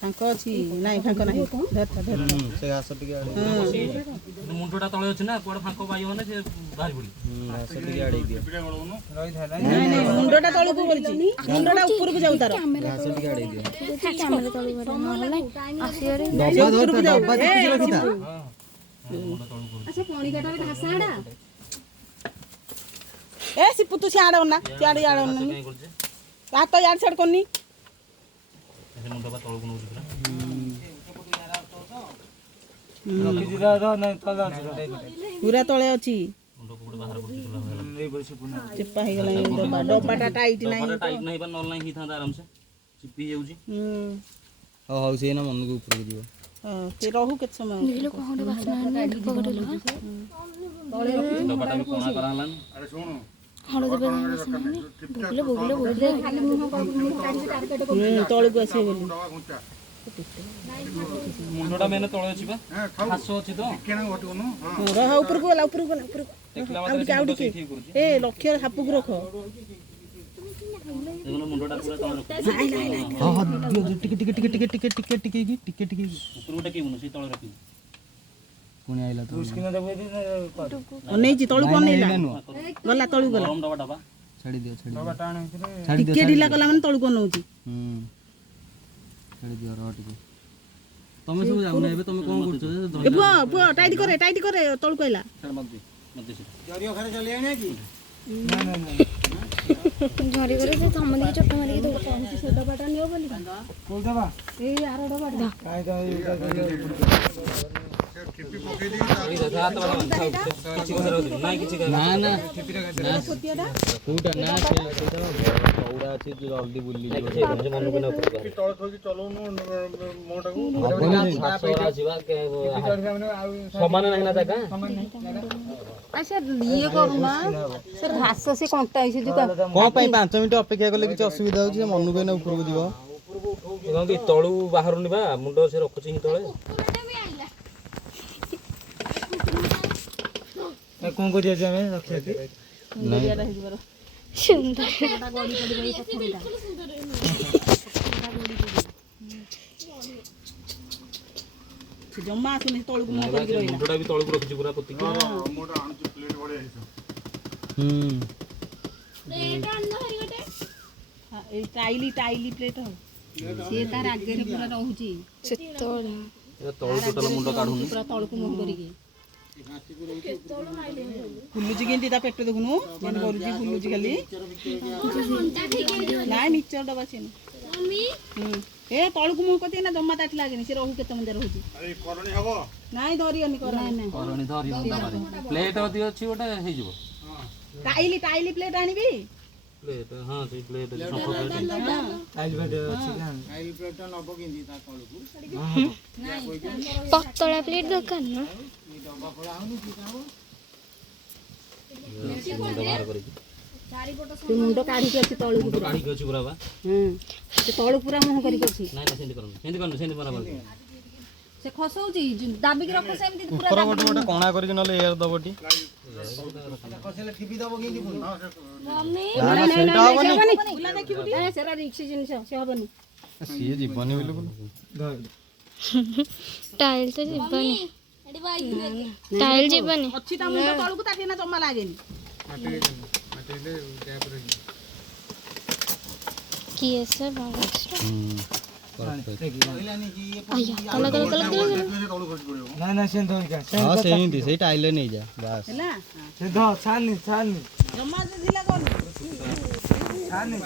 फांक अछि नाही फांक नाही धर धर से घास टिके मुंडटा तळे अछि ना कोड फांको पाइयो ना से बाहर पड़ी घास टिके आड़े दियो नहीं नहीं मुंडटा तळु को बोलछि मुंडटा ऊपर को जाउ तार घास टिके आड़े दियो कैमरा तळु करे नहले आसिरे डब्बा धर डब्बा देखि रखिता अच्छा पानी काटारे घास आडा ए सिपु तू सियाड़ ना सियाड़ याड़ ना काय करजे आ तो याड़ छड़ कोनी से मुंडा तळु को नउछि पूरा तळे अछि मुंडा को बाहर पड़ी चिप्पा हे गला डब्बाटा टाइट नाही टाइट नहीं पर नॉल नहीं ही था आराम से चिपी हेउजी हो से ना मन को ऊपर दियो ते रहू के समय नीलो कोहडे वासना ने पकड़लो डब्बाटा भी कोना करालन अरे सुन हळद बेना वासना ने बोले खाली मुंह काढी टारगेट तळु को आसे बोली दवा घुंचा मुंडा मेने तळे अछि बा हां खाऊ हासो अछि तो केना घटुनु हां रह ऊपर को गला ऊपर को गला टेकला आउडी के आउडी के ए लक्ष्य हापु को रख देखो मुंडा पूरा तळे हां हां दियो टिके टिके टिके टिके टिके टिके टिके टिके टिके ऊपर उठे की मुनो से तळे रखी कोनी आइला तो नहीं जी तळु को नहीं गला तळु गला गरम डब्बा छाड़ी दियो छाड़ी दियो टिके ढिला कला माने तळु को नउची छाड़ी दियो रो टिके तमे सब जाउ ना एबे तमे कोन करछो ए पुआ पुआ टाइट करे तळु कोइला मत से जरियो खाने चली आने की झरी करे से समंदी के चोट मारी के से डबाटा नियो बोली कोल दबा ए यार डबाटा काय तो ठिपी पके दी तारी किछि कर नहीं किछि कर ना ना पोतियाडा फूटा ना से औड़ा अछि जो जल्दी बुल्ली जे मन को ना ऊपर की तळ थोकी चलोनु मोटा को हासोरा छिबा के समान नहीं ना जगह अच्छा ये करूमा सर घास से कंटा है से जो कोन पई 5 मिनिट अपेक्षा करले किछ असुविधा होछि मनु को ना ऊपर को दिबो एकदम तळु बाहर निबा मुंडो से रखछि ही तळे कोन को दिया हमें रखिया के सुंदर गड़ी पड़ी गई पथरीटा जम्मा आसुनी तळु को मुंह करके रहिला मुंडा भी तळु को रखछि पूरा पति मोटा आनु प्लेट बड़े आइसो प्लेट अन्न हरि गटे ए टाइली प्लेट हो से तार आगे रे पूरा रहउची चित्तोड़ तळु टोटल मुंडा काढुनी पूरा तळ को मुंह करिके फुल्लुची केंती ता पेट देखुनु जेन करूची फुल्लुची खाली नाही मिक्सचर डबा छेन ए तळु को मुंह कते ना जम्मा ताट लागेनी से रहू केते मंदे रहउची अरे करणी हबो नाही धरियनी कर नाही करणी धरि प्लेट अति अछि ओटा हे जिवो टाइली प्लेट आनिबी प्लेट हां से प्लेट सफा प्लेट टाइल बेड अछि टाइल प्लेट नबो किंदी ता तळु को पतला प्लेट दरकार ना डब्बा खोला आउनु की काबो बाहर करी से मुंडो काढी के अछि तळु को काढी के अछि पूरा बा से तळु पूरा मुंह करिके अछि नहीं सेंड करन बराबर से खसौची दाबी के रखो सेमती पूरा ऊपर गोटे गोटे कोणा करी नले एयर दबटी खसेले ठिपी दबो किंदी पुनी मम्मी ना सेटा होबनी बुला देखिबुटी ए सेरा रिक्सी जिनिस से हबनी सिए जीवनी बिल्कुल टाइल तो जीवनी टाइल जीवनी अच्छी ता मुंडा तळु को ताटे ना जम्मा लागेनी आटेले गैप रे की ऐसे बात कहलानी कि ये आया कला तळु खर्च पड़ियो ना ना सेन धोई का हां सेही से टाइल नहीं जा बस हैला से धो छानी जम्मा से ढिला कर छानी